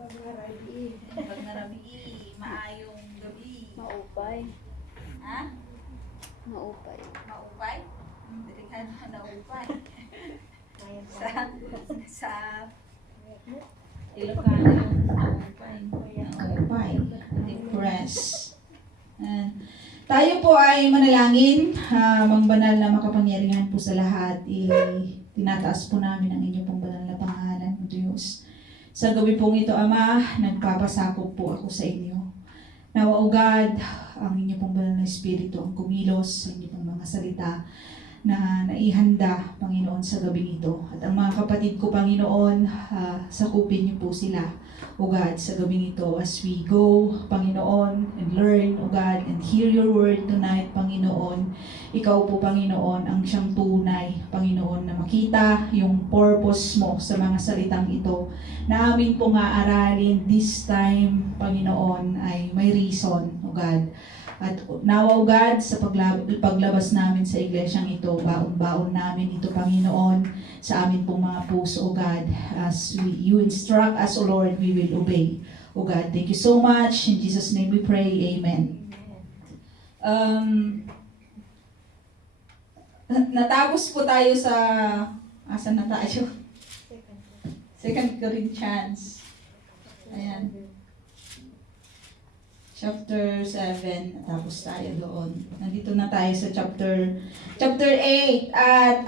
Pagngarabi, maayong gabi. Maupay. Ha? Maupay. Maupay? Dilikan mo na upay. Sa Ilocano yung maupay. Maupay. Press. Tayo po ay manalangin. Mang banal na makapangyarihan po sa lahat. Tinataas po namin ang inyo pong banal na pangalan, O Diyos. Sa gabi pong ito, Ama, nagpapasakop po ako sa inyo. Nawa, O God, ang inyo pong banal na Espiritu ang kumilos sa inyo pong mga salita na naihanda, Panginoon, sa gabi ito. At ang mga kapatid ko, Panginoon, sakupin niyo po sila, O God, sa gabi ito as we go, Panginoon, and learn, O God, and hear your word tonight, Panginoon. Ikaw po, Panginoon, ang siyang tunay, Panginoon, na makita yung purpose mo sa mga salitang ito na amin po nga aralin this time, Panginoon, ay may reason, O God. At nawa, O God, sa paglabas namin sa iglesyang ito, baon-baon namin ito, Panginoon, sa amin pong mga puso, O God. As you instruct us, O Lord, we will obey. O God, thank you so much. In Jesus' name we pray. Amen. Natapos po tayo sa... Asan na tayo? 2 Corinthians. Ayan. Chapter 7, tapos tayo doon. Nandito na tayo sa chapter 8. At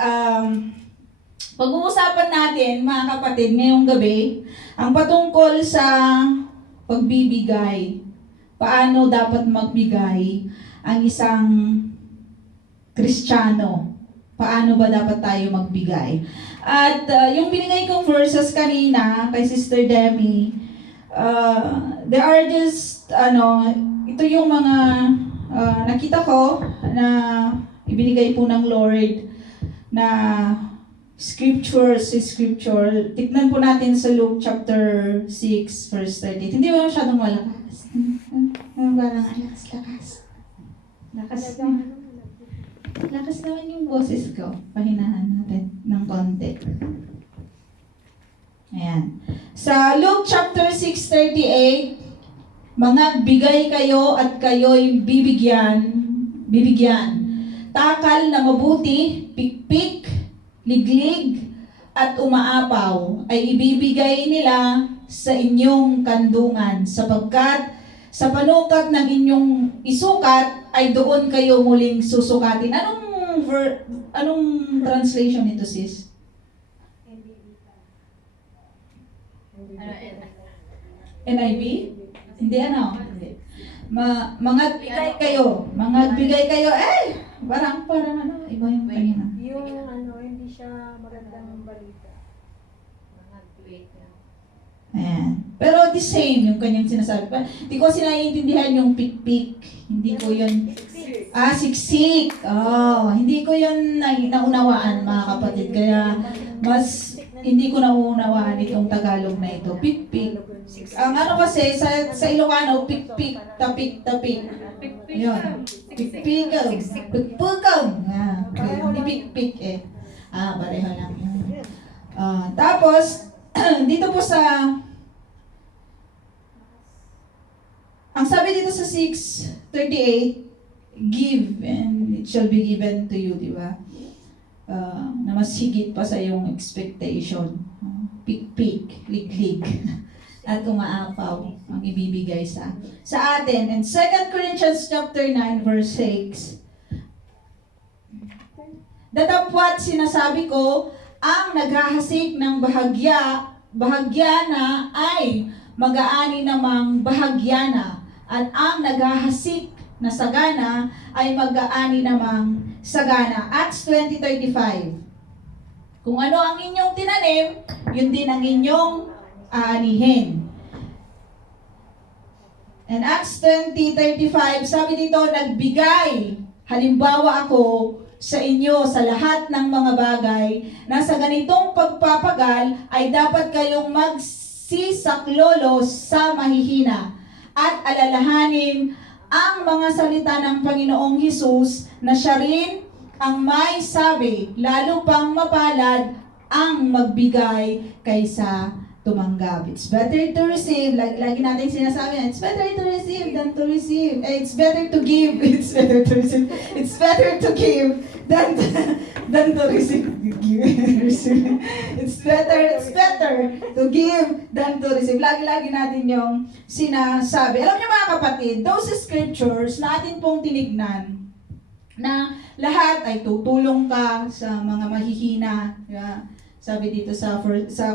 pag-uusapan natin, mga kapatid, ngayong gabi, ang patungkol sa pagbibigay. Paano dapat magbigay ang isang Kristiyano? Paano ba dapat tayo magbigay? At yung binigay kong verses kanina kay Sister Demi, there are just, ito yung mga nakita ko na ibinigay po ng Lord na scripture. Tignan po natin sa Luke chapter 6 verse 30. Hindi ba masyadong malakas? Parang lakas naman yung boses ko. Pahinahan natin ng konti. Ayan. Sa Luke chapter 6:38, mangagbigay kayo at kayo'y bibigyan. Takal na mabuti, pikpik, liglig, at umaapaw ay ibibigay nila sa inyong kandungan, sapagkat sa panukat ng inyong isukat ay doon kayo muling susukatin. Anong translation nito, sis? NIV? Hindi Hindi. Mangagbigay kayo. Parang iba yung kanina. Yung hindi siya magandang balita. Ayan. Pero the same yung kanyang sinasabi. Hindi ko sinaiintindihan yung pik-pik. Hindi ko yun... siksik. Hindi ko yun naunawaan, mga kapatid. Kaya mas hindi ko naunawaan itong Tagalog na ito. Pik-pik. Ang kasi, sa Ilocano, pik-pik, tapik-tapik. Yun. Pik-pikam. Pik-pikam. Hindi pik-pik pareho lang yun. Tapos, dito po sa... Ang sabi dito sa 6:38, give and it shall be given to you, di ba? Na mas higit pa sa iyong expectation. Pik-pik, lig-lig, at umaapaw ang ibibigay sa atin. And 2 Corinthians chapter 9 verse 6, datapwat sinasabi ko, ang naghahasik ng bahagya na ay mag-aani namang bahagya na, at ang naghahasik na sagana ay mag-aani namang sagana. Acts 20:35. Kung ano ang inyong tinanim, yun din ang inyong aanihin. And Acts 20:35, sabi dito, nagbigay, halimbawa ako sa inyo sa lahat ng mga bagay na sa ganitong pagpapagal ay dapat kayong magsisaklolos sa mahihina at alalahanin ang mga salita ng Panginoong Hesus na siya rin ang may sabi, lalo pang mapalad ang magbigay kaysa tumanggap. It's better to receive, lagi natin sinasabi, it's better to receive than to receive. It's better to give, it's better to receive. It's better to give than to receive. It's better to give than to receive. Lagi-lagi natin yung sinasabi. Alam niyo mga kapatid, those scriptures na atin pong tinignan, na lahat ay tutulong ka sa mga mahihina. Diba? Sabi dito sa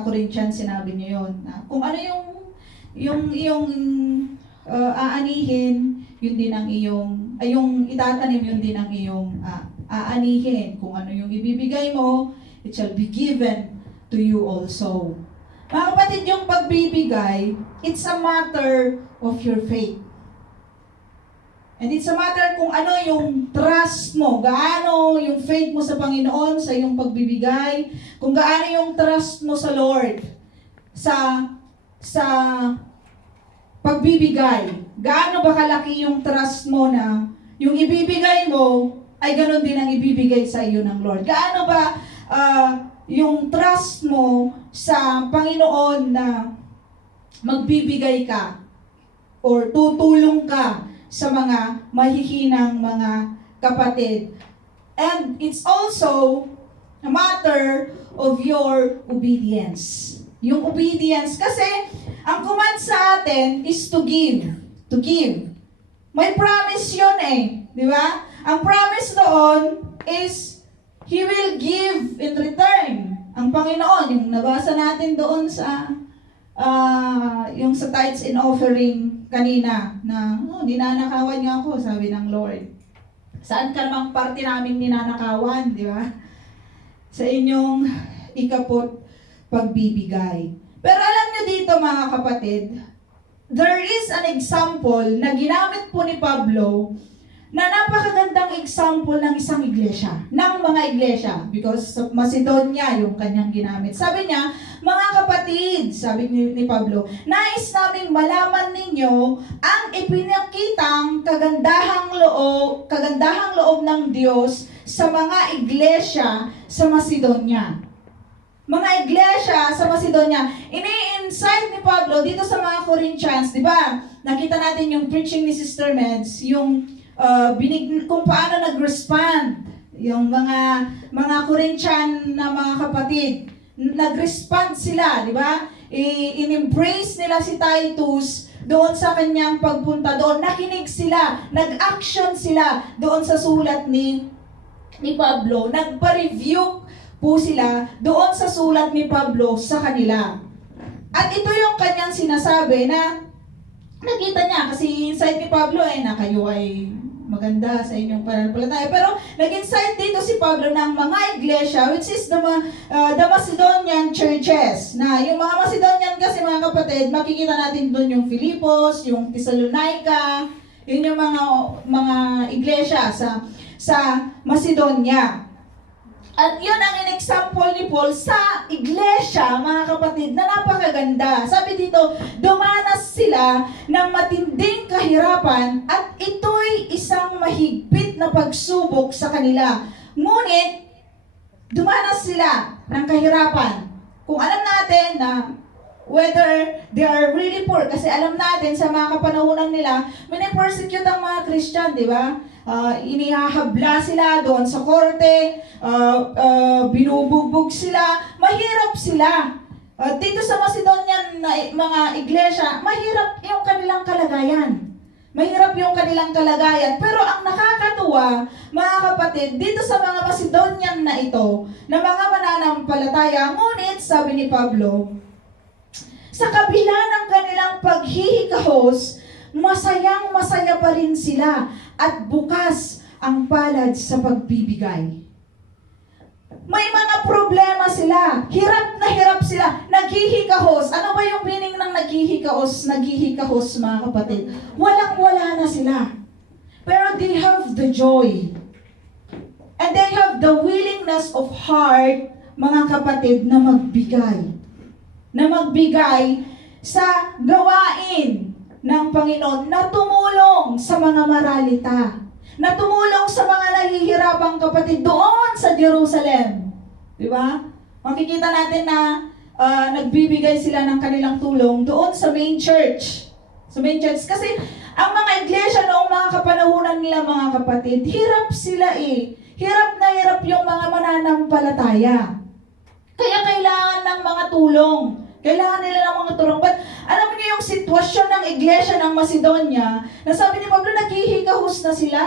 Corinthians, sinabi niyo yun. Na kung ano yung iyong aanihin, yun din ang iyong, ay yung itatanim, yun din ang iyong aanihin. Kung ano yung ibibigay mo, it shall be given to you also. Mga kapatid, yung pagbibigay, it's a matter of your faith. And it's a matter kung ano yung trust mo, gaano yung faith mo sa Panginoon sa iyong pagbibigay, kung gaano yung trust mo sa Lord sa pagbibigay. Gaano ba kalaki yung trust mo na yung ibibigay mo ay ganoon din ang ibibigay sa iyo ng Lord. Gaano ba yung trust mo sa Panginoon na magbibigay ka or tutulong ka sa mga mahihinang mga kapatid. And it's also a matter of your obedience. Yung obedience, kasi ang command sa atin is to give. To give. May promise yun di ba? Ang promise doon is He will give in return. Ang Panginoon, yung nabasa natin doon sa yung sa tithes and offering kanina, na ninanakawan niya ako, sabi ng Lord. Saan ka namang parte namin ninanakawan, di ba? Sa inyong ikapot pagbibigay. Pero alam niyo dito mga kapatid, there is an example na ginamit po ni Pablo na napakagandang example ng isang iglesia, ng mga iglesia, because sa Macedonia yung kanyang ginamit. Sabi niya, mga kapatid, sabi ni Pablo, nais naming malaman ninyo ang ipinakitang kagandahang loob ng Diyos sa mga iglesia sa Macedonia. Mga iglesia sa Macedonia, ini-insight ni Pablo dito sa mga Corinthians, di ba? Nakita natin yung preaching ni Sister Meds, yung kung paano nag-respond yung mga Corinthian na mga kapatid. Nag-respond sila, di ba? In-embrace nila si Titus doon sa kanyang pagpunta doon. Nakinig sila, nag-action sila doon sa sulat ni Pablo. Nagpa-review po sila doon sa sulat ni Pablo sa kanila. At ito yung kanyang sinasabi na nakita niya, kasi insight ni Pablo na kayo ay maganda sa inyong pananampalataya. Pero nag-insight dito si Pablo ng mga iglesia, which is the Macedonian churches. Na yung mga Macedonian kasi mga kapatid, makikita natin doon yung Filipos, yung Thessalonica, yun yung mga iglesia sa Macedonia. At yun ang in-example ni Paul sa iglesia, mga kapatid, na napakaganda. Sabi dito, dumanas sila ng matinding kahirapan at ito'y isang mahigpit na pagsubok sa kanila. Ngunit, dumanas sila ng kahirapan. Kung alam natin na whether they are really poor, kasi alam natin sa mga kapanahunan nila, minipersecute ang mga Christian, di ba? Inihahabla sila doon sa korte, binubugbog sila, mahirap sila. Dito sa Macedonian na mga iglesia, mahirap yung kanilang kalagayan. Mahirap yung kanilang kalagayan. Pero ang nakakatuwa, mga kapatid, dito sa mga Macedonian na ito, na mga mananampalataya, ngunit, sabi ni Pablo, sa kabila ng kanilang paghihikahos, masayang-masaya pa rin sila at bukas ang palad sa pagbibigay. May mga problema sila, hirap na hirap sila, naghihikahos. Ano ba yung meaning ng naghihikahos, mga kapatid? Walang-wala na sila. Pero they have the joy. And they have the willingness of heart, mga kapatid, na magbigay. Na magbigay sa gawain ng Panginoon, na tumulong sa mga maralita, na tumulong sa mga nahihirapang kapatid doon sa Jerusalem. Di ba? Makikita natin na nagbibigay sila ng kanilang tulong doon sa main church. Sa main church. Kasi ang mga iglesia noong mga kapanahunan nila, mga kapatid, hirap sila eh. Hirap na hirap yung mga mananampalataya. Kaya kailangan ng mga tulong. Kailangan nila ng mga tulong. But alam niyo yung sitwasyon ng iglesia ng Macedonia, na sabi ni Pablo, naghihikahos na sila.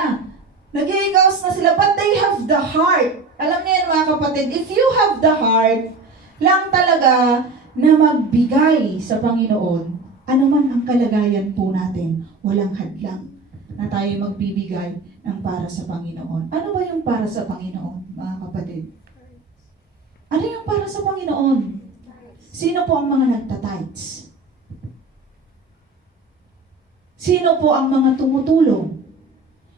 Naghihikahos na sila, but they have the heart. Alam niyo yan, mga kapatid, if you have the heart, lang talaga na magbigay sa Panginoon, ano man ang kalagayan po natin, walang hadlang na tayo magbibigay ng para sa Panginoon. Ano ba yung para sa Panginoon, mga kapatid? Ano yung para sa Panginoon? Sino po ang mga nagtatides? Sino po ang mga tumutulong?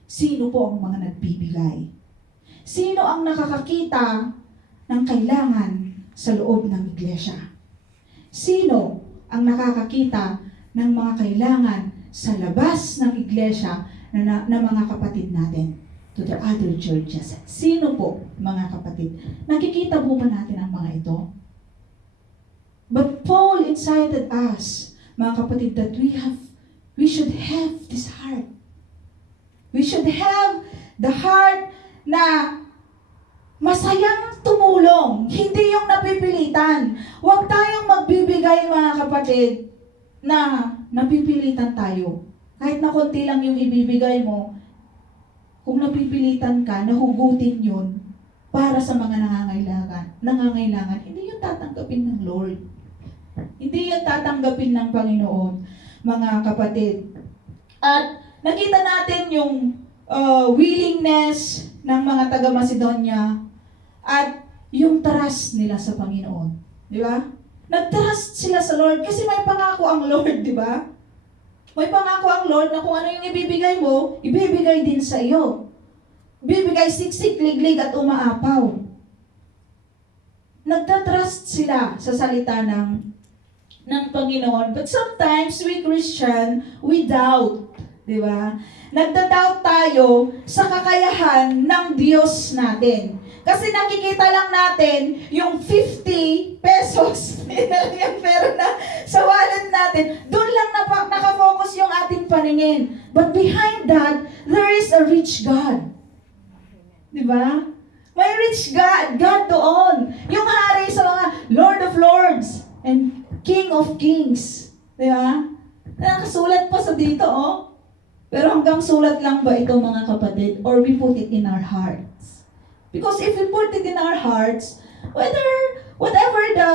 Sino po ang mga nagbibigay? Sino ang nakakakita ng kailangan sa loob ng iglesia? Sino ang nakakakita ng mga kailangan sa labas ng iglesia na mga kapatid natin to the other churches? Sino po, mga kapatid? Nakikita po ba natin ang mga ito? But Paul incited us, mga kapatid, that we should have this heart. We should have the heart na masayang tumulong, hindi yung napipilitan. Huwag tayong magbibigay, mga kapatid, na napipilitan tayo. Kahit na konti lang yung ibibigay mo, kung napipilitan ka, nahugutin yun para sa mga nangangailangan, hindi yun tatanggapin ng Lord. Hindi yun tatanggapin ng Panginoon, mga kapatid. At nakita natin yung willingness ng mga taga-Macedonia at yung trust nila sa Panginoon. Di ba? Nag-trust sila sa Lord kasi may pangako ang Lord, di ba? May pangako ang Lord na kung ano yung ibibigay mo, ibibigay din sa iyo. Ibibigay siksik, liglig at umaapaw. Nagtatrust sila sa salita ng Panginoon. But sometimes we Christian, we doubt. Di ba? Nagda-doubt tayo sa kakayahan ng Diyos natin. Kasi nakikita lang natin yung 50 pesos, yung pera na sa wallet natin, doon lang nakafocus yung ating paningin. But behind that, there is a rich God. Di ba? May rich God doon. Yung hari sa mga Lord of Lords and King of Kings. Di ba? Nakasulat pa sa dito, oh. Pero hanggang sulat lang ba ito, mga kapatid? Or we put it in our hearts? Because if we put it in our hearts, whatever the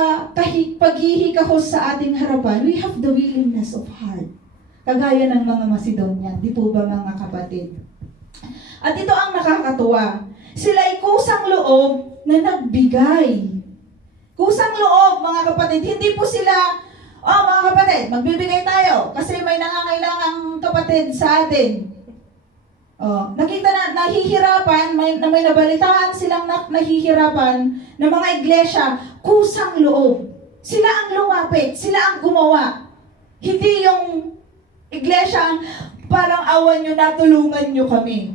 paghihikahos sa ating harapan, we have the willingness of heart. Kagaya ng mga Macedonian, di po ba, mga kapatid? At ito ang nakakatuwa. Sila'y kusang loob na nagbigay. Kusang loob, mga kapatid. Hindi po sila, mga kapatid, magbibigay tayo kasi may nangangailangang kapatid sa atin. Nakita na, nahihirapan, may nabalitaan silang nahihirapan ng mga iglesia, kusang loob. Sila ang lumapit, sila ang gumawa. Hindi yung iglesia, parang awan nyo, natulungan nyo kami.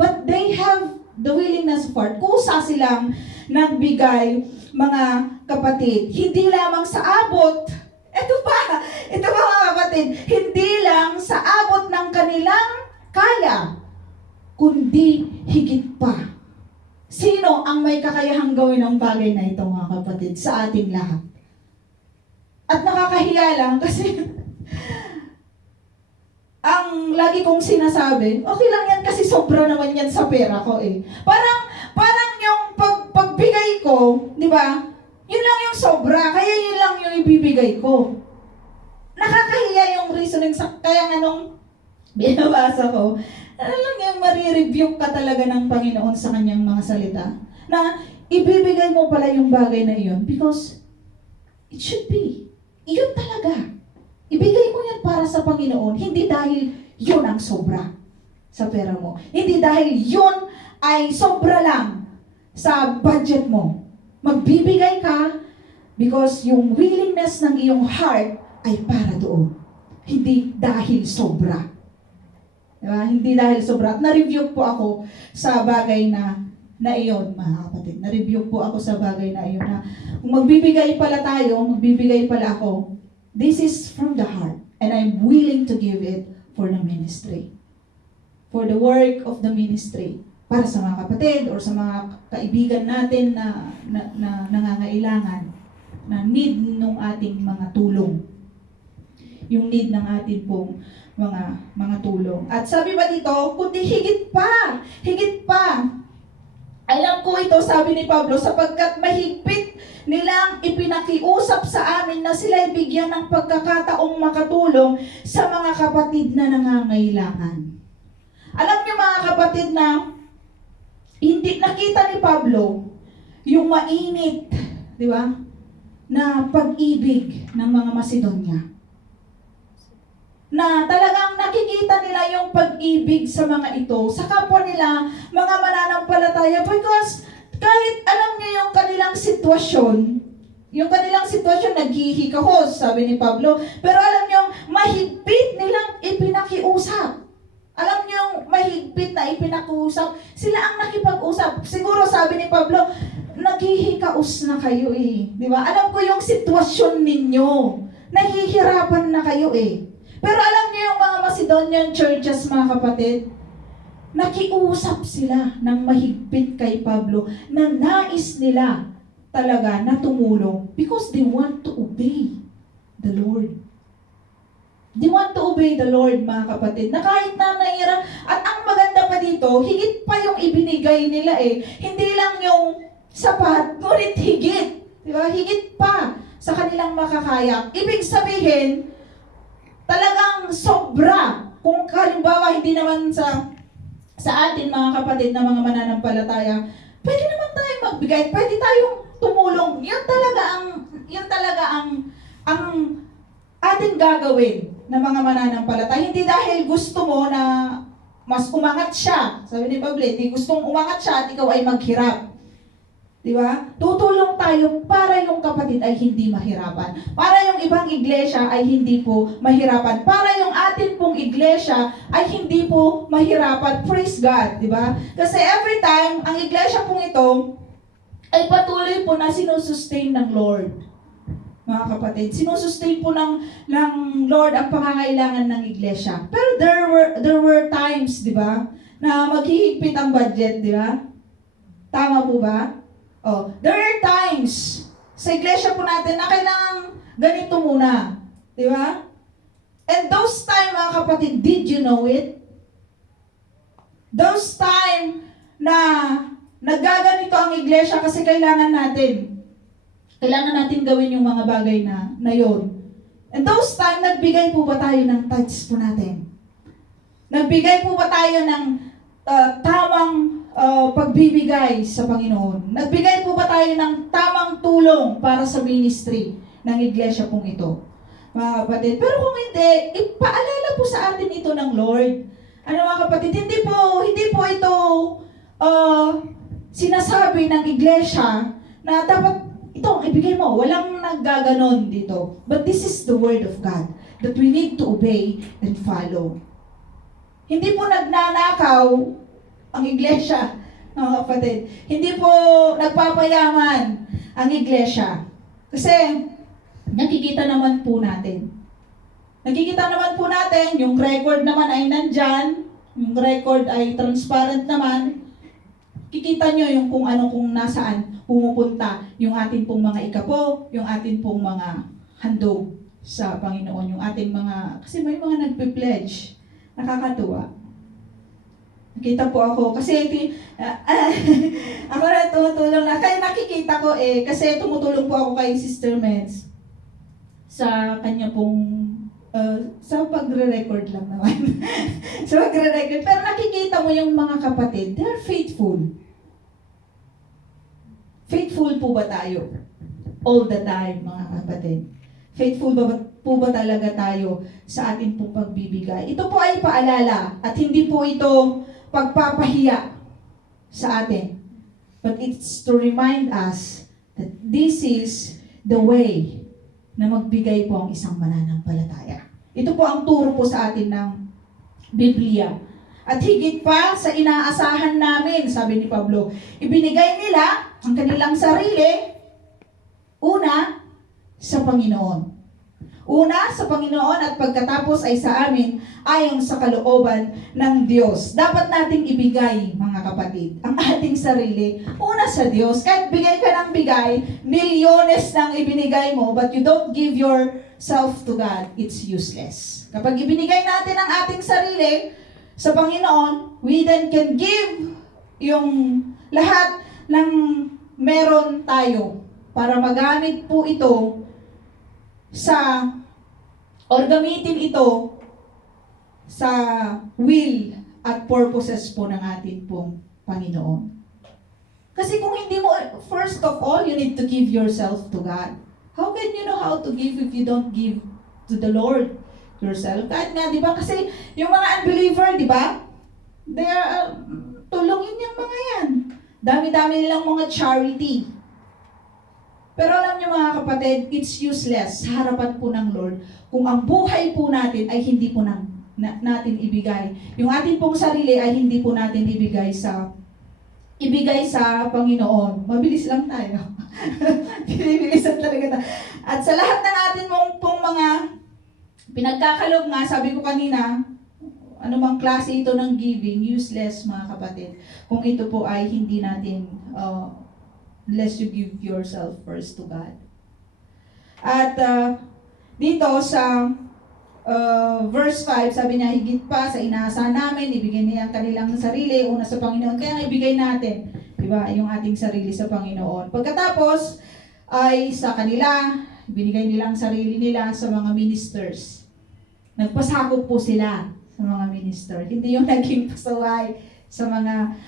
But they have the willingness of heart. Kusa silang nagbigay, mga kapatid. Hindi lamang sa abot, ito pa mga kapatid, hindi lang sa abot ng kanilang kaya, kundi higit pa. Sino ang may kakayahang gawin ang bagay na ito, mga kapatid, sa ating lahat? At nakakahiya lang kasi ang lagi kong sinasabi, okay lang yan kasi sobra naman yan sa pera ko eh. Parang yung pagbigay ko, di ba? Yun lang yung sobra, kaya yun lang yung ibibigay ko. Nakakahiya yung reasoning kaya nga nung binabasa ko, ano lang yung marirebuke ka talaga ng Panginoon sa kanyang mga salita, na ibibigay mo pala yung bagay na iyon because it should be. Iyon talaga. Ibigay mo yan para sa Panginoon, hindi dahil yun ang sobra sa pera mo. Hindi dahil yun ay sobra lang sa budget mo. Magbibigay ka because yung willingness ng iyong heart ay para doon. Hindi dahil sobra. Diba? Hindi dahil sobra. At na-review po ako sa bagay na na iyon, mga kapatid. Na-review po ako sa bagay na iyon na kung magbibigay pala tayo, magbibigay pala ako, this is from the heart and I'm willing to give it for the ministry. For the work of the ministry. Para sa mga kapatid or sa mga kaibigan natin na nangangailangan, na need ng ating mga tulong. Yung need ng ating pong mga tulong. At sabi ba dito, kundi higit pa. Alam ko ito, sabi ni Pablo, sapagkat mahigpit nilang ipinakiusap sa amin na sila'y bigyan ng pagkakataong makatulong sa mga kapatid na nangangailangan. Alam niyo mga kapatid na hindi nakita ni Pablo yung mainit, di ba, na pag-ibig ng mga Macedonia. Na talagang nakikita nila yung pag-ibig sa mga ito, sa kapwa nila, mga mananampalataya, because kahit alam niyo yung kanilang sitwasyon naghihikahos, sabi ni Pablo, pero alam niyo, mahigpit nilang ipinakiusap. Alam niyo, mahigpit na ipinakiusap, sila ang nakipag-usap. Siguro sabi ni Pablo, naghihikaos na kayo eh. Di ba? Alam ko yung sitwasyon ninyo, nahihirapan na kayo eh. Pero alam niyo yung mga Macedonian churches, mga kapatid, nakiusap sila ng mahigpit kay Pablo na nais nila talaga na tumulong because they want to obey the Lord. They want to obey the Lord, mga kapatid, na kahit na nahirap, at ang maganda pa dito, higit pa yung ibinigay nila eh. Hindi lang yung sapat, ngunit higit. Diba? Higit pa sa kanilang makakaya. Ibig sabihin, talagang sobra. Kung halimbawa hindi naman sa atin mga kapatid na mga mananampalataya, pwede naman tayong magbigay, pwede tayong tumulong. Yun talaga ang ating gagawin na mga mananampalataya. Hindi dahil gusto mo na mas umangat siya. Sabi ni Pablo, hindi gustong umangat siya at ikaw ay maghirap. Diba? Tutulong tayo para yung kapatid ay hindi mahirapan. Para yung ibang iglesia ay hindi po mahirapan. Para yung atin pong iglesia ay hindi po mahirapan. Praise God, diba? Kasi every time, ang iglesia pong ito ay patuloy po na sinusustain ng Lord. Mga kapatid, sinusustain po ng Lord ang pangangailangan ng iglesia. Pero there were times, diba, na maghihigpit ang budget, diba? Tama po ba? Oh, there are times sa iglesia po natin na kailangan ganito muna. Di ba? And those time, mga kapatid, did you know it? Those time na nagaganito ang iglesia kasi kailangan natin gawin yung mga bagay na yon. And those time, nagbigay po ba tayo ng tithes po natin? Nagbigay po ba tayo ng tamang pagbibigay sa Panginoon? Nagbigay po ba tayo ng tamang tulong para sa ministry ng iglesia pong ito? Mga kapatid, pero kung hindi, ipaalala po sa atin ito ng Lord. Ano mga kapatid, hindi po ito sinasabi ng iglesia na dapat ito, ibigay mo. Walang naggaganon dito. But this is the word of God that we need to obey and follow. Hindi po nagnanakaw ang iglesia, mga kapatid. Hindi po nagpapayaman ang iglesia. Kasi nakikita naman po natin. Yung record naman ay nandyan. Yung record ay transparent naman. Kikita nyo yung kung nasaan pumupunta yung ating pong mga ikapo, yung ating pong mga handog sa Panginoon, yung ating mga, kasi may mga nagpe-pledge. Nakakatuwa. Nakita po ako, kasi ako na tumutulong na, kaya nakikita ko kasi tumutulong po ako kay Sister Meds sa kanya pong, sa pagre-record lang naman. Sa pagre-record. Pero nakikita mo yung mga kapatid, they're faithful. Faithful po ba tayo? All the time, mga kapatid. Faithful po ba talaga tayo sa ating pong pagbibigay? Ito po ay paalala at hindi po ito pagpapahiya sa atin. But it's to remind us that this is the way na magbigay po ang isang mananampalataya. Ito po ang turo po sa atin ng Biblia. At higit pa sa inaasahan namin, sabi ni Pablo, ibinigay nila ang kanilang sarili, una, sa Panginoon. Una, sa Panginoon at pagkatapos ay sa amin, ayon sa kalooban ng Diyos. Dapat nating ibigay, mga kapatid, ang ating sarili, una sa Diyos. Kahit bigay ka ng bigay, milyones nang ibinigay mo, but you don't give yourself to God, it's useless. Kapag ibinigay natin ang ating sarili sa Panginoon, we then can give yung lahat ng meron tayo para magamit po ito or gamitin ito sa will at purposes po ng ating pong Panginoon. Kasi kung hindi mo, first of all, you need to give yourself to God. How can you know how to give if you don't give to the Lord yourself? Kahit nga, di ba? Kasi yung mga unbeliever, di ba? They are, tulungin yung mga yan. Dami-dami nilang mga charity. Pero alam niyo mga kapatid, it's useless sa harapan po ng Lord kung ang buhay po natin ay hindi po natin ibigay. Yung ating pong sarili ay hindi po natin ibigay sa Panginoon. Mabilis lang tayo. Binibilisan talaga tayo. At sa lahat ng atin pong mga pinagkakalob nga, sabi ko kanina, anumang klase ito ng giving, useless mga kapatid. Kung ito po ay hindi natin unless you give yourself first to God. At dito sa verse 5, sabi niya, higit pa sa inaasahan namin, ibigay niya ang kanilang sarili, una sa Panginoon, kaya nga ibigay natin, di ba, yung ating sarili sa Panginoon. Pagkatapos, ay sa kanila, binigay nila ang sarili nila sa mga ministers. Nagpasakop po sila sa mga minister. Hindi yung naging pasaway sa mga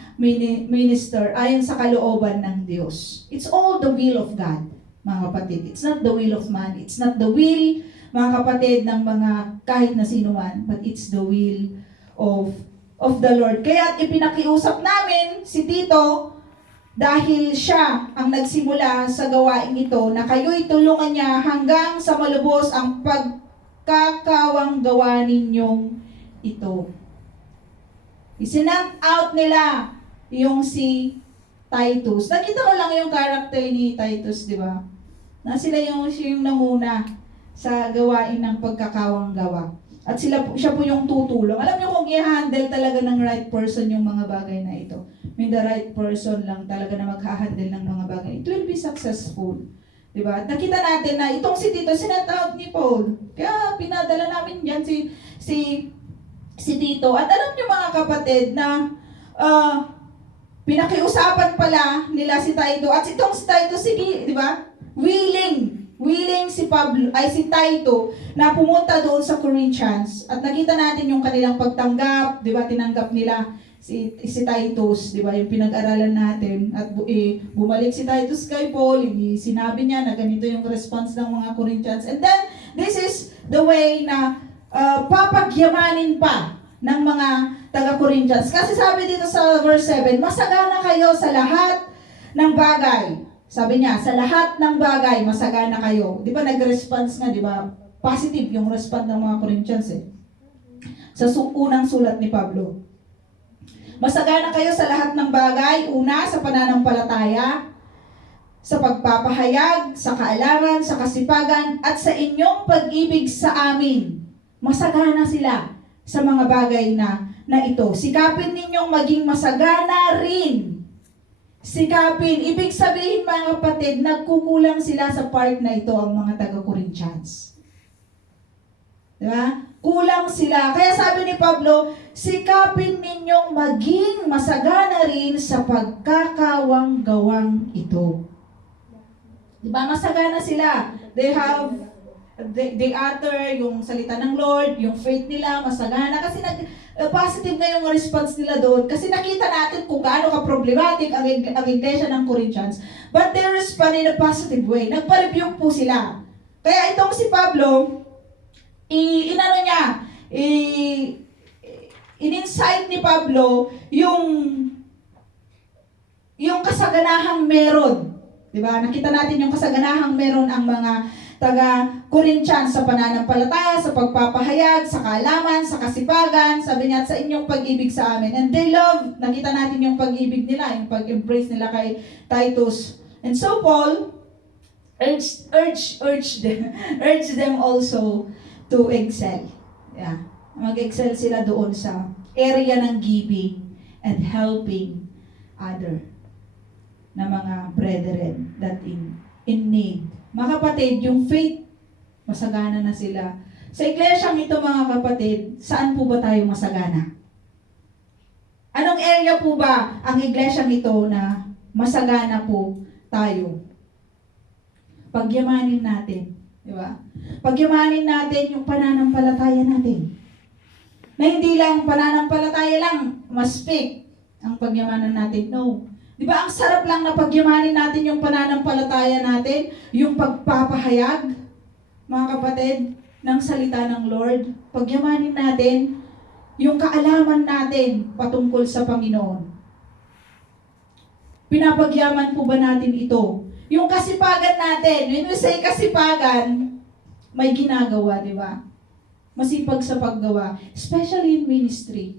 minister ayon sa kalooban ng Diyos. It's all the will of God, mga kapatid. It's not the will of man. It's not the will, mga kapatid, ng mga kahit na sino man, but it's the will of the Lord. Kaya ipinakiusap namin si Tito dahil siya ang nagsimula sa gawain ito na kayo'y tulungan niya hanggang sa malubos ang pagkakawang gawa ninyong ito. Isinang out nila yung si Titus. Nakita ko lang yung character ni Titus, di ba? Na sila yung namuna sa gawain ng pagkakawang gawa. At siya po yung tutulong. Alam niyo kung i-handle talaga ng right person yung mga bagay na ito. May the right person lang talaga na mag-handle ng mga bagay. It will be successful. Di ba? At nakita natin na itong si Tito, sinat out ni Paul. Kaya pinadala namin yan si Tito. At alam niyo mga kapatid na pinakiusapan pala nila si Tito. At itong si Tito, sige, di ba? Willing si Tito na pumunta doon sa Corinthians. At nakita natin yung kanilang pagtanggap, di ba? Tinanggap nila si Titus, di ba? Yung pinag-aralan natin. At bumalik si Titus kay Paul, sinabi niya na ganito yung response ng mga Corinthians. And then, this is the way na papagyamanin pa ng mga taga-Corinthians. Kasi sabi dito sa verse 7, masagana kayo sa lahat ng bagay. Sabi niya, sa lahat ng bagay, masagana kayo. Di ba nag-response nga, di ba? Positive yung response ng mga Corinthians sa unang sulat ni Pablo. Masagana kayo sa lahat ng bagay. Una, sa pananampalataya, sa pagpapahayag, sa kaalaman, sa kasipagan, at sa inyong pag-ibig sa amin. Masagana sila sa mga bagay na ito. Sikapin ninyong maging masagana rin. Sikapin. Ibig sabihin mga kapatid, nagkukulang sila sa part na ito ang mga taga-Corinthians. Diba? Kulang sila. Kaya sabi ni Pablo, sikapin ninyong maging masagana rin sa pagkakawang-gawang ito. Diba? Masagana sila. They utter yung salita ng Lord, yung faith nila, masagana. Kasi positive na yung response nila doon. Kasi nakita natin kung gaano ka-problematic ang iglesia ng Corinthians. But they respond in a positive way. Nagpa-review po sila. Kaya itong si Pablo, in-insight ni Pablo yung kasaganahang meron. Diba? Nakita natin yung kasaganahang meron ang mga taga-Corinthians sa pananampalataya, sa pagpapahayag, sa kaalaman, sa kasipagan, sabi niya, at sa inyong pag-ibig sa amin. And they love, nakita natin yung pag-ibig nila, yung pag-embrace nila kay Titus. And so Paul urge them also to excel. Yeah. Mag-excel sila doon sa area ng giving and helping other na mga brethren that in need. Mga kapatid, yung faith, masagana na sila. Sa iglesyang ito, mga kapatid, saan po ba tayo masagana? Anong area po ba ang iglesyang ito na masagana po tayo? Pagyamanin natin. Di ba? Pagyamanin natin yung pananampalataya natin. Na hindi lang pananampalataya lang, mas fake ang pagyamanan natin. No. Di ba ang sarap lang na pagyamanin natin yung pananampalataya natin, yung pagpapahayag, mga kapatid, ng salita ng Lord. Pagyamanin natin yung kaalaman natin patungkol sa Panginoon. Pinapagyaman po ba natin ito? Yung kasipagan natin, when we say kasipagan, may ginagawa, di ba? Masipag sa paggawa, especially in ministry,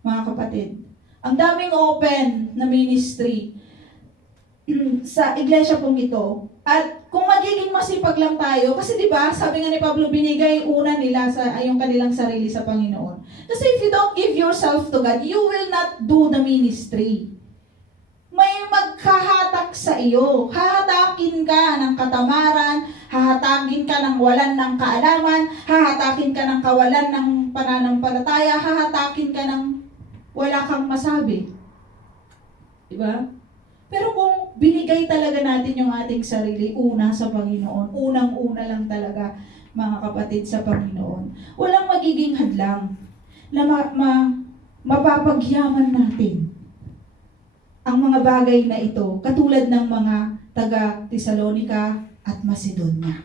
mga kapatid. Ang daming open na ministry sa iglesia pong ito. At kung magiging masipag lang tayo, kasi di ba, sabi nga ni Pablo, binigay una nila sa yung kanilang sarili sa Panginoon. Kasi if you don't give yourself to God, you will not do the ministry. May magkahatak sa iyo. Hahatakin ka ng katamaran, hahatakin ka ng walan ng kaalaman, hahatakin ka ng kawalan ng pananampalataya, hahatakin ka ng wala kang masabi. Diba? Pero kung binigay talaga natin yung ating sarili, una sa Panginoon, unang-una lang talaga, mga kapatid, sa Panginoon, walang magiging hadlang na mapapagyaman natin ang mga bagay na ito, katulad ng mga taga-Tesalonica at Macedonia.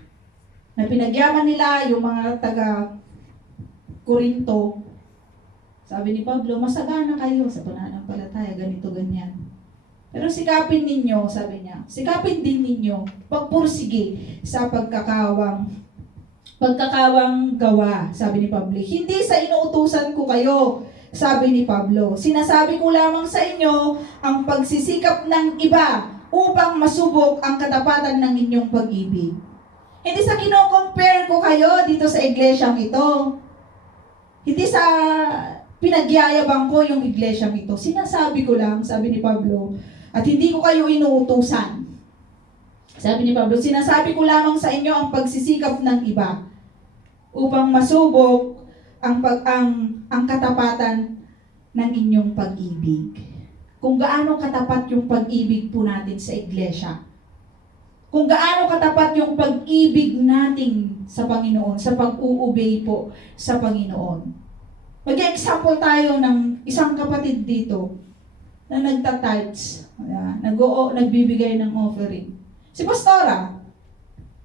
Na pinagyaman nila yung mga taga-Corinto. Sabi ni Pablo, masagana kayo sa pananampalataya, ganito, ganyan. Pero sikapin ninyo, sabi niya, sikapin din ninyo, pagpursige sa pagkakawang gawa, sabi ni Pablo. Hindi sa inuutusan ko kayo, sabi ni Pablo. Sinasabi ko lamang sa inyo ang pagsisikap ng iba upang masubok ang katapatan ng inyong pag-ibig. Hindi sa kino-compare ko kayo dito sa iglesyang ito. Hindi sa pinagyayabang ko yung iglesyang ito. Sinasabi ko lang, sabi ni Pablo, at hindi ko kayo inuutusan. Sabi ni Pablo, sinasabi ko lamang sa inyo ang pagsisikap ng iba upang masubok ang katapatan ng inyong pag-ibig. Kung gaano katapat yung pag-ibig po natin sa iglesia. Kung gaano katapat yung pag-ibig natin sa Panginoon, sa pag-uubay po sa Panginoon. Mag-example tayo ng isang kapatid dito na nagta-tithes, nagbibigay ng offering. Si Pastora,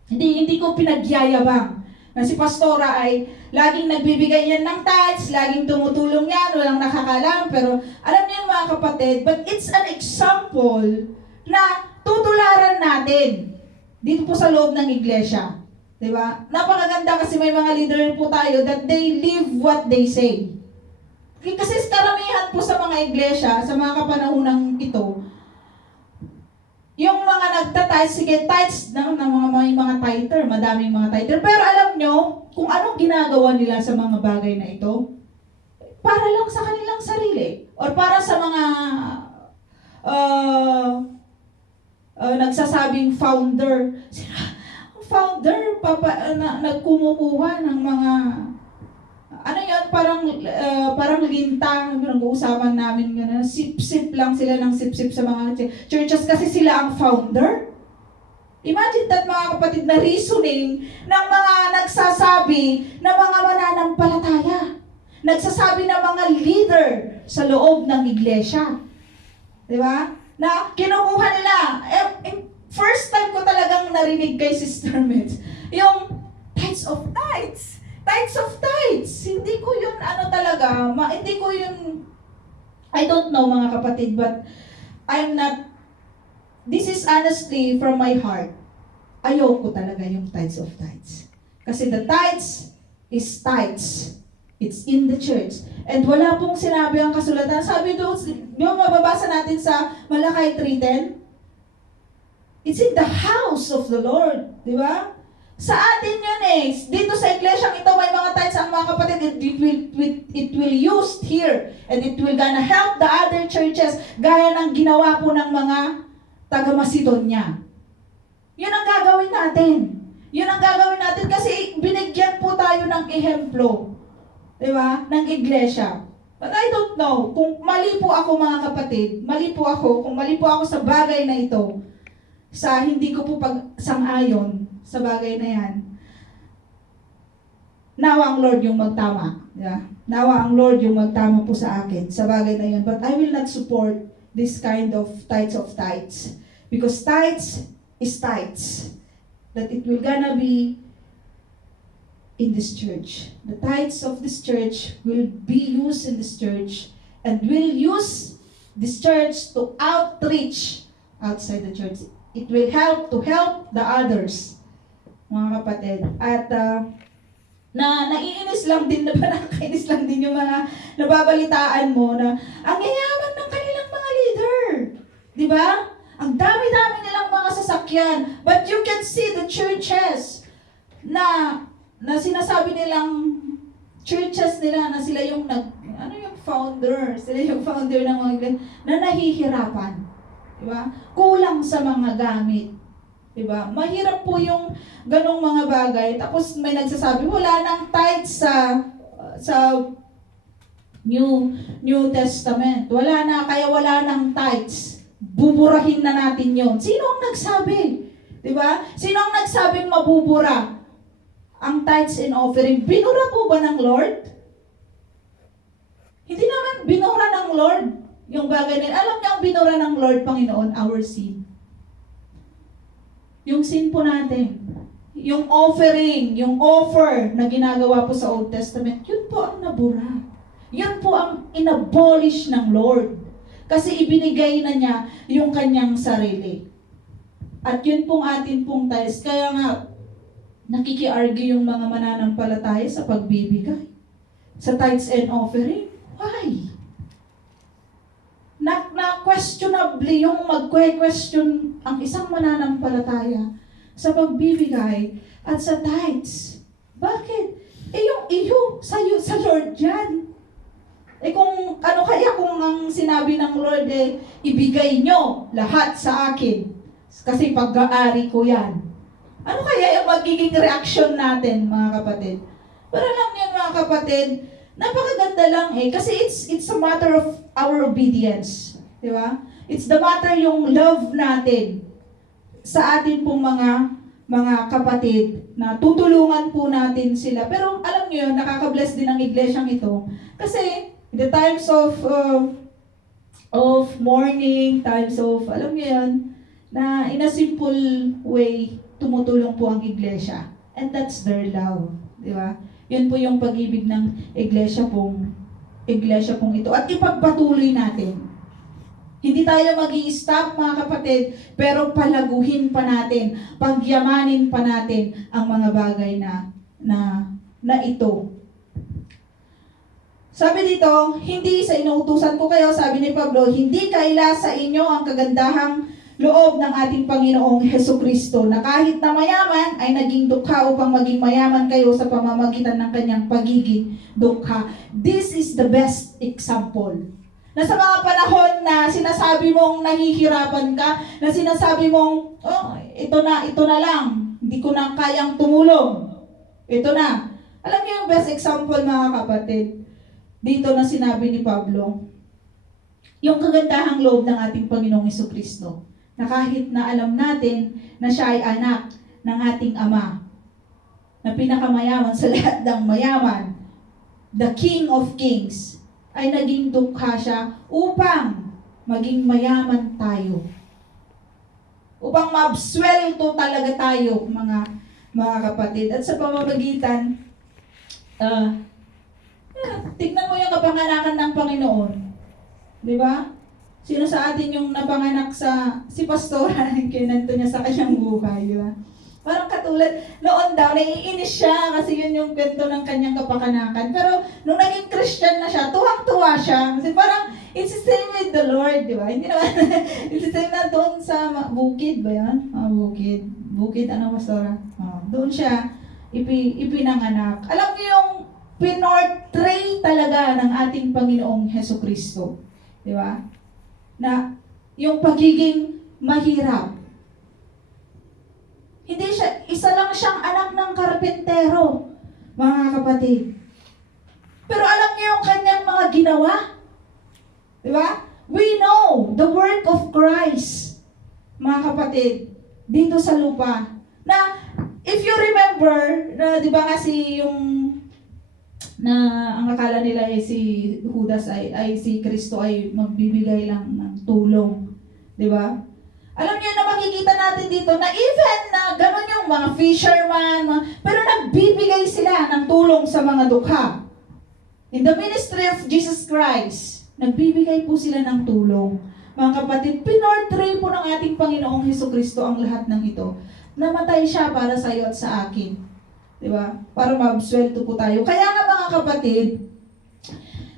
hindi ko pinagyayabang na si Pastora ay laging nagbibigay yan ng tithes, laging tumutulong yan, walang nakakalam, pero alam niyo mga kapatid, but it's an example na tutularan natin dito po sa loob ng iglesia. Diba? Napakaganda kasi may mga leader po tayo that they live what they say. Kasi karamihan po sa mga iglesia, sa mga kapanahunang ito, yung mga nagta-tithes, sige, tithes ng mga tither, madaming mga tither. Pero alam nyo, kung anong ginagawa nila sa mga bagay na ito, para lang sa kanilang sarili. Or para sa mga nagsasabing founder. Founder, nagkumukuha ng mga parang lintang, nag-uusapan namin gano'n, sip-sip lang sila ng sip-sip sa mga churches kasi sila ang founder. Imagine that, mga kapatid, na reasoning ng mga nagsasabi na mga mananampalataya. Nagsasabi ng mga leader sa loob ng iglesia. Di ba? Na kinukuha nila. First time ko talagang narinig kay Sister Mitz, yung tithes of tithes. Tithes of tithes. Hindi ko yun hindi ko yun, I don't know mga kapatid, but this is honestly from my heart. ayaw ko talaga yung tithes of tithes. Kasi the tithes is tithes. It's in the church. And wala pong sinabi ang kasulatan. Sabi doon, yung mababasa natin sa Malakay 3:10, it's in the house of the Lord. Di ba? Sa atin yun eh. Dito sa iglesyang ito, may mga tithes ang mga kapatid. It will used here. And it will gonna help the other churches gaya ng ginawa po ng mga taga-Macedonia. Yun ang gagawin natin. Yun ang gagawin natin kasi binigyan po tayo ng ehemplo. Diba? Ng iglesia. But I don't know. Kung mali po ako mga kapatid, kung mali po ako sa bagay na ito, sa hindi ko po pag-sang-ayon sa bagay na yan, nawa ang Lord yung magtama. Yeah? Nawa ang Lord yung magtama po sa akin sa bagay na yun. But I will not support this kind of tithes. Because tithes is tithes. That it will gonna be in this church. The tithes of this church will be used in this church and will use this church to outreach outside the church. It will help the others, mga kapatid. At naiinis lang din, nakakainis lang din yung mga nababalitaan mo na ang yayaman ng kanilang mga leader. Di ba? Ang dami-dami nilang mga sasakyan. But you can see the churches na sinasabi nilang churches nila na sila yung founder. Sila yung founder ng mga iglesia na nahihirapan. Diba? Kulang sa mga gamit. Diba? Mahirap po yung ganong mga bagay. Tapos may nagsasabi, wala nang tithes sa New Testament. Wala na, kaya wala nang tithes. Buburahin na natin yon. Sino ang nagsabi? Diba? Sino ang nagsabing mabubura ang tithes and offering? Binura po ba ng Lord? Hindi naman binura ng Lord yung bagay na. Alam niyo ang binura ng Lord, Panginoon, our sin. Yung sin po natin. Yung offering, yung offer na ginagawa po sa Old Testament, yun po ang nabura. Yun po ang inabolish ng Lord. Kasi ibinigay na niya yung kanyang sarili. At yun pong atin pong tithes. Kaya nga, nakiki-argue yung mga mananampalataya sa pagbibigay. Sa tithes and offering. Why? Na-questionably yung mag-question ang isang mananampalataya sa pagbibigay at sa tithes. Bakit? Yung iyo sa Lord yan. Kung ano kaya kung ang sinabi ng Lord ibigay nyo lahat sa akin kasi pag-aari ko yan. Ano kaya yung magiging reaction natin, mga kapatid? Pero alam niyo mga kapatid, napakaganda lang kasi it's a matter of our obedience. Di ba? It's the matter yung love natin sa atin pong mga kapatid na tutulungan po natin sila. Pero alam niyo yun, nakaka-bless din ang iglesyang ito. Kasi the times of mourning, times of, alam niyo yun, na in a simple way, tumutulong po ang iglesia. And that's their love. Di ba? Yun po yung pag-ibig ng iglesia pong ito. At ipagpatuloy natin. Hindi tayo mag-i-stop mga kapatid, pero palaguhin pa natin, pagyamanin pa natin ang mga bagay na ito. Sabi dito, hindi sa inuutusan ko kayo, sabi ni Pablo, hindi kaila sa inyo ang kagandahang loob ng ating Panginoong Hesukristo na kahit na mayaman ay naging dukha upang maging mayaman kayo sa pamamagitan ng kanyang pagiging dukha. This is the best example. Na sa mga panahon na sinasabi mong nahihirapan ka, na sinasabi mong, ito na lang, hindi ko na kayang tumulong. Ito na. Alam niyo yung best example mga kapatid, dito na sinabi ni Pablo, yung kagandahang loob ng ating Panginoong Hesukristo, na kahit na alam natin na siya ay anak ng ating Ama, na pinakamayaman sa lahat ng mayaman, the King of Kings, ay naging dukha siya upang maging mayaman tayo. Upang mabswelto talaga tayo, mga kapatid. At sa pamamagitan, tignan mo yung kapanganakan ng Panginoon. Di ba? Sino sa atin yung napanganak si Pastora, kinento niya sa kanyang buhay, di ba? Parang katulad, noon daw, naiinis siya kasi yun yung kwento ng kanyang kapakanakan. Pero nung naging Christian na siya, tuwang-tuwa siya. Kasi parang, it's the same with the Lord, di ba? Hindi naman, it's the same na doon sa bukid ba yan? Bukid. Bukid, ano pastora? Doon siya ipinanganak. Alam niyo yung pinortray talaga ng ating Panginoong Hesukristo. Di ba? Na yung pagiging mahirap. Hindi siya, isa lang siyang anak ng karpentero, mga kapatid. Pero alam niyo yung kanyang mga ginawa? Di ba? We know the work of Christ, mga kapatid, dito sa lupa. Na, if you remember, na di ba kasi yung, na ang akala nila ay si Judas ay si Kristo ay magbibigay lang ng tulong. Di ba? Alam niyo na makikita natin dito na even na gano'n yung mga fisherman, pero nagbibigay sila ng tulong sa mga dukha. In the ministry of Jesus Christ, nagbibigay po sila ng tulong. Mga kapatid, pinortray po ng ating Panginoong Hesukristo ang lahat ng ito. Namatay siya para sa iyo at sa akin. Diba? Para maabsuelto po tayo. Kaya nga mga kapatid,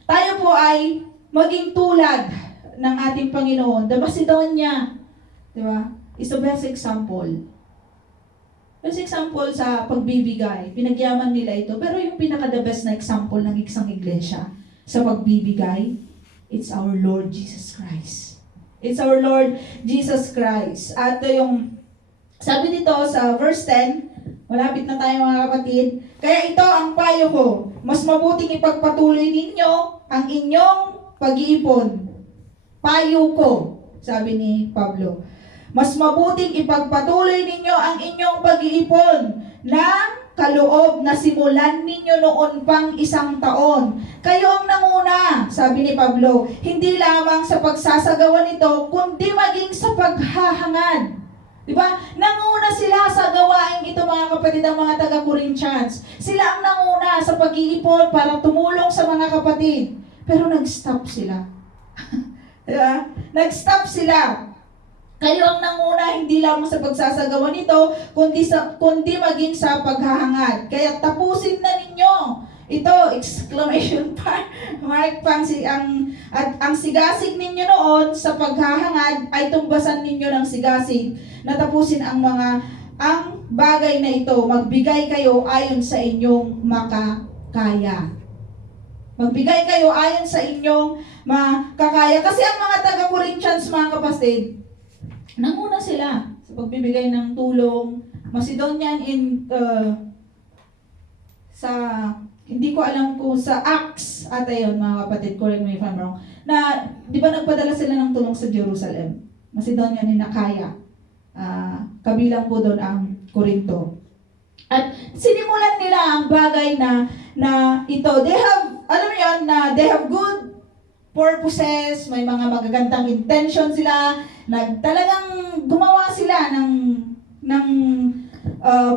tayo po ay maging tulad ng ating Panginoon. The Macedonia, diba? Is the best example. Best example sa pagbibigay. Pinagyaman nila ito. Pero yung pinaka-the best na example ng isang iglesia sa pagbibigay, it's our Lord Jesus Christ. It's our Lord Jesus Christ. At yung, sabi dito sa verse 10, malapit na tayo mga kapatid, kaya ito ang payo ko, mas mabuting ipagpatuloy ninyo ang inyong pag-iipon. Payo ko, sabi ni Pablo. Mas mabuting ipagpatuloy ninyo ang inyong pag-iipon ng kaloob na simulan ninyo noon pang 1 taon. Kayo ang nanguna, sabi ni Pablo, hindi lamang sa pagsasagawa nito, kundi maging sa paghahangad. Diba? Nanguna sila sa gawain ito mga kapatid, ang mga taga-Corinthians. Sila ang nanguna sa pag-iipon para tumulong sa mga kapatid. Pero nag-stop sila. Diba? Nag-stop sila. Kayo ang nanguna, hindi lamang sa pagsasagawa nito, kundi maging sa paghahangad. Kaya tapusin na ninyo. Ito, exclamation mark pang ang sigasig ninyo noon sa paghahangad ay tumbasan ninyo ng sigasig. Natapusin ang bagay na ito. Magbigay kayo ayon sa inyong makakaya. Magbigay kayo ayon sa inyong makakaya. Kasi ang mga taga-Corinthians, mga kapatid, nanguna sila sa pagbibigay ng tulong. Macedonian hindi ko alam kung sa Acts, ata yun mga kapatid, correct me if I'm wrong, na di ba nagpadala sila ng tulong sa Jerusalem? Macedonian ni Nakaya. Kabilang po doon ang Corinto. At sinimulan nila ang bagay na ito. They have, alam mo yun, na they have good purposes, may mga magagandang intention sila, talagang gumawa sila ng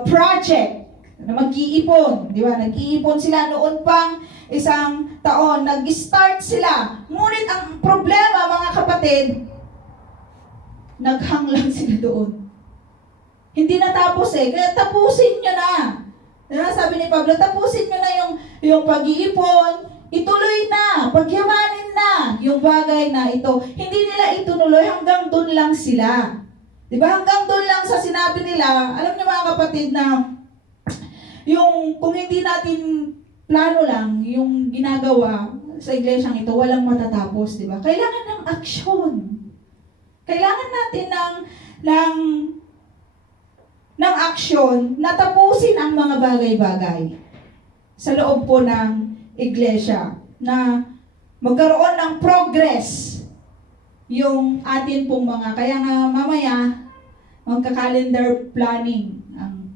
project na mag-iipon, di ba? Nag-iipon sila noon pang 1 taon. Nag-start sila. Ngunit ang problema, mga kapatid, naghang lang sila doon. Hindi natapos kaya tapusin nyo na. Diba? Sabi ni Pablo, tapusin nyo na yung pag-iipon, ituloy na, pagyamanin na yung bagay na ito. Hindi nila itunuloy, hanggang doon lang sila. Diba? Hanggang doon lang sa sinabi nila. Alam niyo mga kapatid na kung hindi natin plano lang yung ginagawa sa iglesyang ito, walang matatapos, diba? Kailangan ng aksyon. Kailangan natin ng aksyon na tapusin ang mga bagay-bagay sa loob po ng iglesia, na magkaroon ng progress yung atin pong kaya nga mamaya magka-calendar planning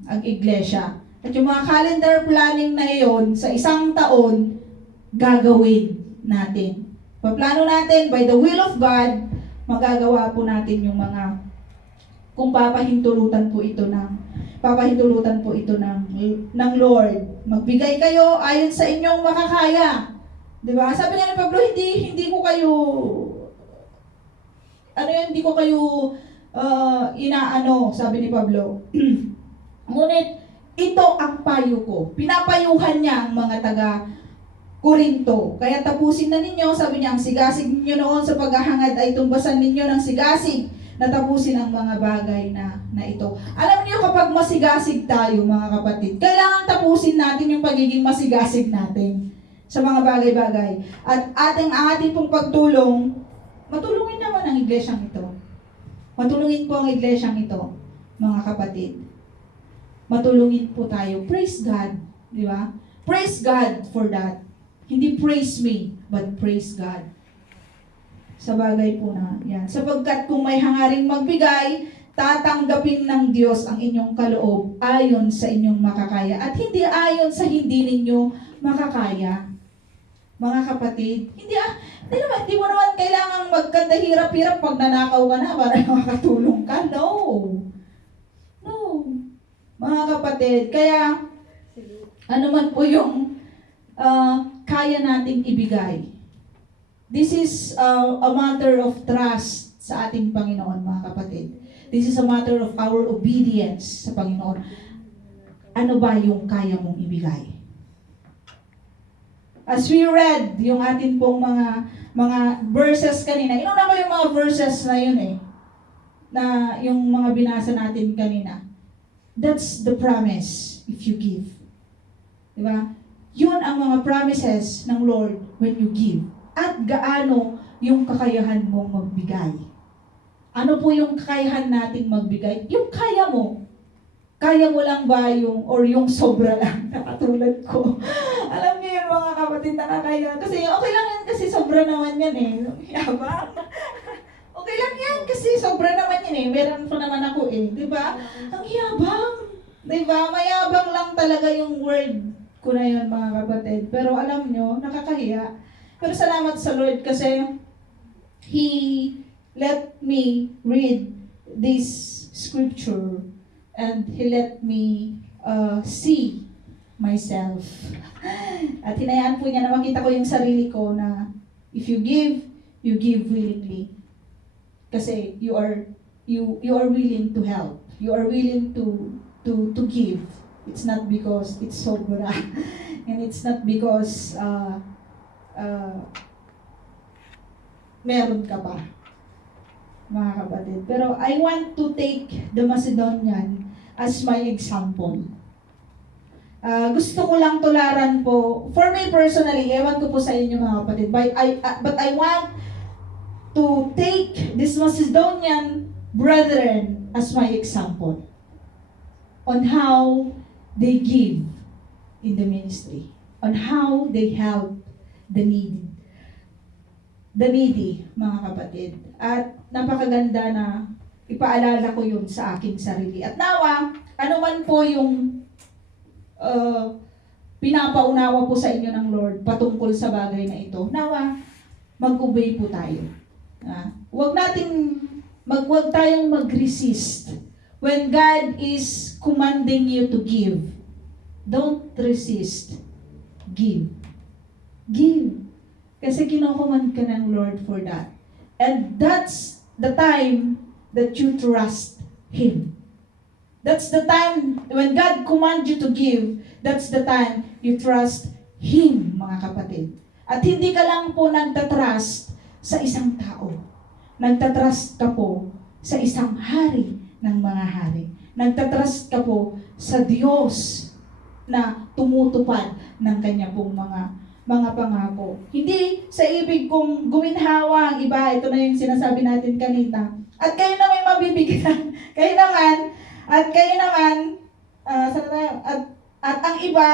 ang iglesia. At yung mga calendar planning na yon sa 1 taon, gagawin natin. Paplano natin, by the will of God, magagawa po natin yung kung papahintulutan po ito ng Lord. Magbigay kayo ayon sa inyong makakaya. Diba? Sabi nga ni Pablo, hindi ko kayo inaano, sabi ni Pablo. Ngunit ito ang payo ko. Pinapayuhan niya ang mga taga Korinto. Kaya tapusin na ninyo, sabi niya, ang sigasig ninyo noon sa paghahangad ay tumbasan ninyo ng sigasig na tapusin ang mga bagay na ito. Alam niyo, kapag masigasig tayo, mga kapatid, kailangan tapusin natin yung pagiging masigasig natin sa mga bagay-bagay. At ating pong pagtulong, matulungin naman ang iglesyang ito. Matulungin po ang iglesyang ito, mga kapatid. Matulungin po tayo. Praise God. Di ba? Praise God for that. Hindi praise me, but praise God. Sa bagay po na yan. Sapagkat kung may hangaring magbigay, tatanggapin ng Diyos ang inyong kaloob ayon sa inyong makakaya at hindi ayon sa hindi ninyo makakaya. Mga kapatid, hindi mo naman kailangang magkanda hirap-hirap pag nanakaw ka na para makatulong ka. No. Mga kapatid, kaya ano man po yung kaya nating ibigay. This is a matter of trust sa ating Panginoon, mga kapatid. This is a matter of our obedience sa Panginoon. Ano ba yung kaya mong ibigay? As we read yung atin pong mga verses kanina, inuna ko yung mga verses na yun na yung mga binasa natin kanina. That's the promise if you give. Diba? Yun ang mga promises ng Lord when you give. At gaano yung kakayahan mong magbigay. Ano po yung kakayahan nating magbigay? Yung kaya mo. Kaya mo lang ba yung sobra lang, nakatulad ko. Alam niyo yun, mga kapatid, nakakaya. Kasi okay lang yan kasi sobra naman yan Yabang. Okay lang yan kasi sobra naman yan Meron pa naman ako Diba? Ang yabang. Diba? Mayabang lang talaga yung word ko na yun, mga kapatid. Pero alam nyo, nakakahiya. Pero salamat sa Lord kasi He let me read this scripture and He let me see myself. At hinayaan po niya na makita ko yung sarili ko na if you give willingly. Kasi you are willing to help. You are willing to give. It's not because it's sobra. And it's not because meron ka ba, mga kapatid. Pero I want to take the Macedonian as my example. Gusto ko lang tularan po, for me personally, ewan ko po sa inyo mga kapatid, but I want to take this Macedonian brethren as my example on how they give in the ministry, on how they help the needy, mga kapatid. At napakaganda na ipaalala ko yun sa aking sarili. At nawa, ano man po yung pinapaunawa po sa inyo ng Lord patungkol sa bagay na ito, nawa, mag-obey po tayo. Huwag tayong mag-resist. When God is commanding you to give, don't resist. Give. Give. Kasi kinocommand ka ng Lord for that. And that's the time that you trust Him. That's the time when God commands you to give, that's the time you trust Him, mga kapatid. At hindi ka lang po nagtatrust sa isang tao. Nagtatrust ka po sa isang hari ng mga hari. Nagtatrust ka po sa Diyos na tumutupad ng kanya pong mga pangako. Hindi sa ibig kong guminhawa ang iba. Ito na yung sinasabi natin kanina. At kayo na may mabibigyan. Kayo naman, at ang iba,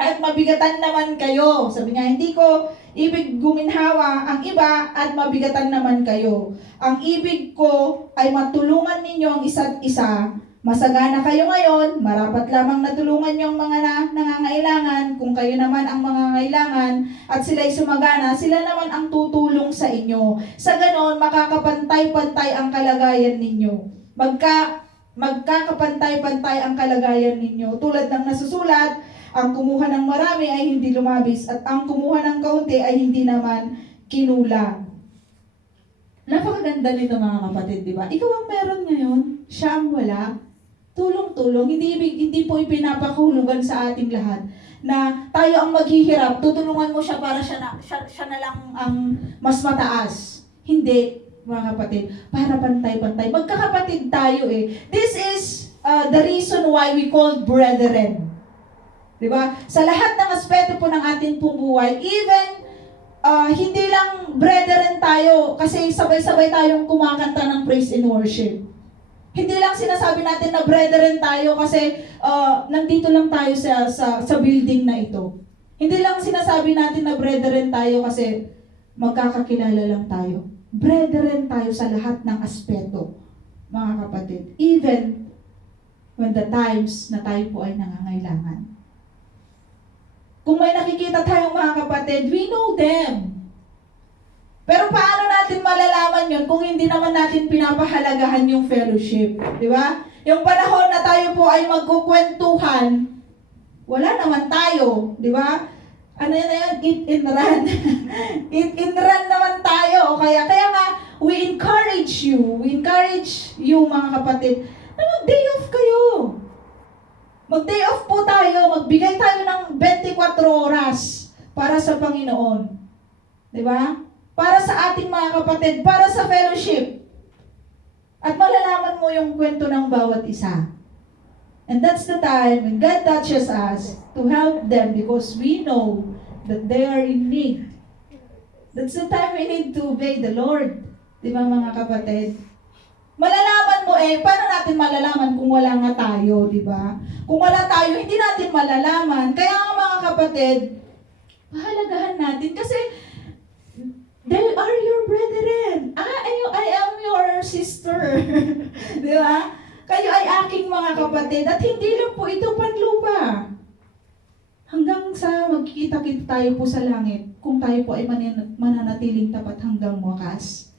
at mabigatan naman kayo. Sabi niya, hindi ko ibig guminhawa ang iba at mabigatan naman kayo. Ang ibig ko ay matulungan ninyo ang isa't isa. Masagana kayo ngayon, marapat lamang natulungan niyo ang mga nangangailangan. Kung kayo naman ang mangangailangan at sila'y sumagana, sila naman ang tutulong sa inyo. Sa ganon, makakapantay-pantay ang kalagayan ninyo. Magkakapantay-pantay ang kalagayan ninyo. Tulad ng nasusulat, ang kumuha ng marami ay hindi lumabis at ang kumuha ng kaunti ay hindi naman kinulang. Napakaganda nito, mga kapatid, di ba? Ikaw ang meron ngayon, siya ang wala. Tulong-tulong. Hindi po ipinapakahulugan sa ating lahat na tayo ang maghihirap, tutulungan mo siya para siya na lang ang mas mataas. Hindi, mga kapatid. Para pantay-pantay. Magkakapatid tayo eh. This is the reason why we call brethren. Diba? Sa lahat ng aspeto po ng ating pong buhay, even hindi lang brethren tayo kasi sabay-sabay tayong kumakanta ng praise and worship. Hindi lang sinasabi natin na brethren tayo kasi nandito lang tayo sa building na ito. Hindi lang sinasabi natin na brethren tayo kasi magkakakilala lang tayo. Brethren tayo sa lahat ng aspeto, mga kapatid. Even when the times na tayo po ay nangangailangan. Kung may nakikita tayong mga kapatid, we know them. Pero paano natin malalaman yun kung hindi naman natin pinapahalagahan yung fellowship? Di ba? Yung panahon na tayo po ay magkukwentuhan, wala naman tayo. Di ba? Ano yan? Eat and run. Eat and run naman tayo. Kaya nga, we encourage you mga kapatid, na mag-day off kayo. Mag-day off po tayo, magbigay tayo ng 24 oras para sa Panginoon. Di ba? Para sa ating mga kapatid, para sa fellowship. At malalaman mo yung kwento ng bawat isa. And that's the time when God touches us to help them because we know that they are in need. That's the time we need to obey the Lord. Di ba mga kapatid? Malalaman mo paano natin malalaman kung wala nga tayo, di ba? Kung wala tayo, hindi natin malalaman. Kaya nga mga kapatid, pahalagahan natin kasi they are your brethren. I am your sister. Di ba? Kayo ay aking mga kapatid at hindi lang po ito panlupa. Hanggang sa magkikita-kita tayo po sa langit kung tayo po ay mananatiling tapat hanggang wakas.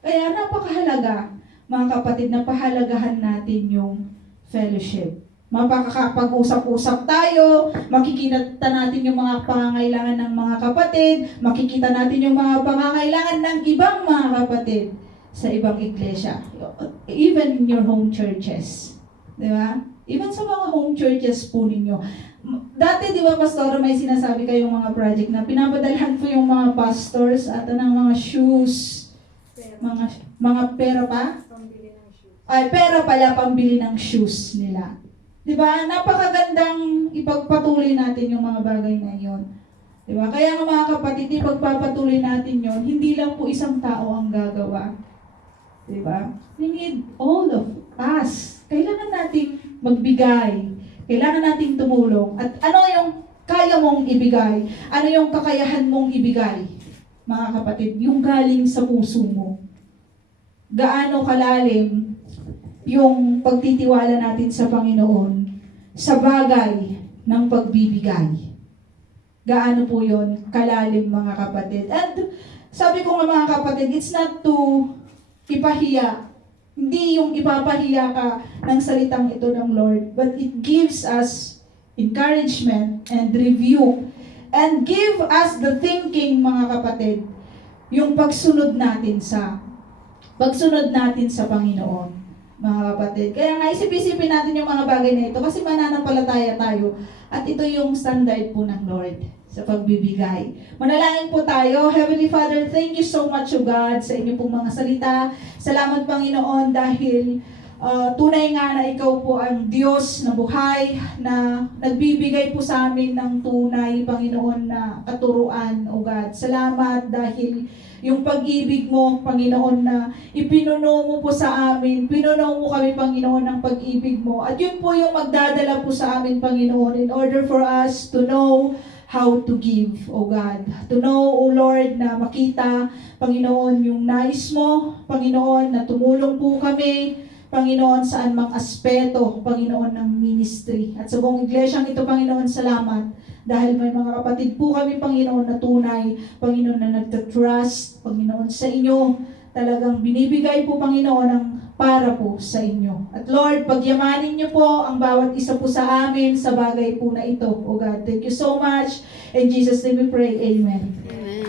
Kaya napakahalaga, mga kapatid, na pahalagahan natin yung fellowship. Mapakakapag-usap-usap tayo, makikita natin yung mga pangangailangan ng mga kapatid, makikita natin yung mga pangangailangan ng ibang mga kapatid sa ibang iglesia. Even in your home churches. Di ba? Even sa mga home churches po ninyo. Dati, di ba, Pastor, may sinasabi kayong mga project na pinapadalhan po yung mga pastors at ng mga shoes, mga pera pa? Pera pala, pambili ng shoes nila. Diba? Napakagandang ipagpatuloy natin yung mga bagay na yon. Diba? Kaya nga mga kapatid, ipagpapatuloy natin yon. Hindi lang po isang tao ang gagawa. Diba? We need all of us. Kailangan nating magbigay. Kailangan nating tumulong. At ano yung kaya mong ibigay? Ano yung kakayahan mong ibigay? Mga kapatid, yung galing sa puso mo. Gaano kalalim yung pagtitiwala natin sa Panginoon sa bagay ng pagbibigay. Gaano po yun kalalim, mga kapatid. And sabi ko nga, mga kapatid, it's not to ipahiya. Hindi yung ipapahiya ka ng salitang ito ng Lord, but it gives us encouragement and review and give us the thinking, mga kapatid, yung pagsunod natin sa Panginoon, mga kapatid. Kaya nga isip-isipin natin yung mga bagay na ito kasi mananampalataya tayo at ito yung standard po ng Lord sa pagbibigay. Manalangin po tayo. Heavenly Father, thank you so much, O God, sa inyo pong mga salita. Salamat, Panginoon, dahil tunay nga na ikaw po ang Diyos na buhay, na nagbibigay po sa amin ng tunay, Panginoon, na katuruan, O God. Salamat dahil yung pag-ibig mo, Panginoon, na ipinuno mo po sa amin. Pinuno mo kami, Panginoon, ng pag-ibig mo. At yun po yung magdadala po sa amin, Panginoon, in order for us to know how to give, O God. To know, O Lord, na makita, Panginoon, yung nais mo, Panginoon, na tumulong po kami, Panginoon, saan mang aspeto, Panginoon, ng ministry. At sa buong iglesyang ito, Panginoon, salamat. Dahil may mga kapatid po kami, Panginoon, na tunay, Panginoon, na nagtatrust, Panginoon, sa inyo. Talagang binibigay po, Panginoon, ang para po sa inyo. At Lord, pagyamanin niyo po ang bawat isa po sa amin sa bagay po na ito. O God, thank you so much. In Jesus' name we pray. Amen. Amen.